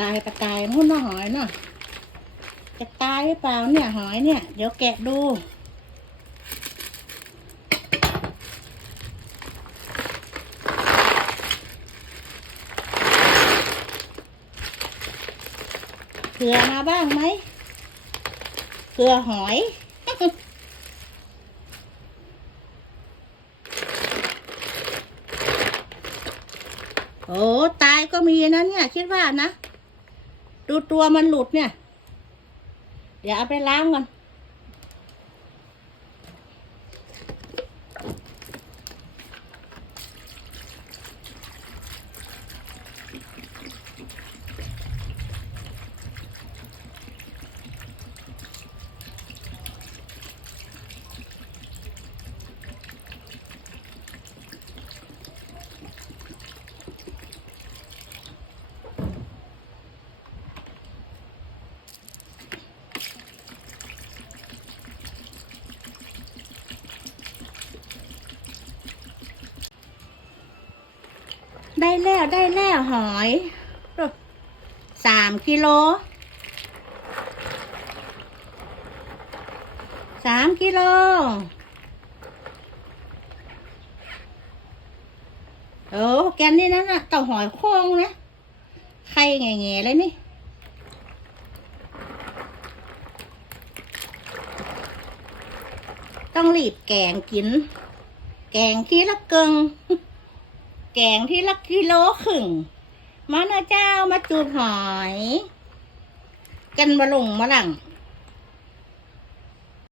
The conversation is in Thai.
ตายปลาตายนู่นน่ะหอยเน่ะจะตายหรือเปล่าเนี่ยหอยเนี่ย เดี๋ยวแกะดูเผื่อมาบ้างไหมเผื่อหอยโอ้ตายก็มีนะเนี่ย คิดว่านะ ดูตัวมันหลุดเนี่ย เดี๋ยวเอาไปล้างก่อน ได้แล้วได้แล้วหอยสามกิโลสามกิโลโอ้แกนนี่นั่นนะเต่าหอยโค้งนะไข่แง่ๆเลยนี่ต้องรีบแกงกิน แกงทีละเกิง แกงที่ละกิโลครึ่งมาเนะเจ้ามาจูบหอย กันมาลงมาหลัง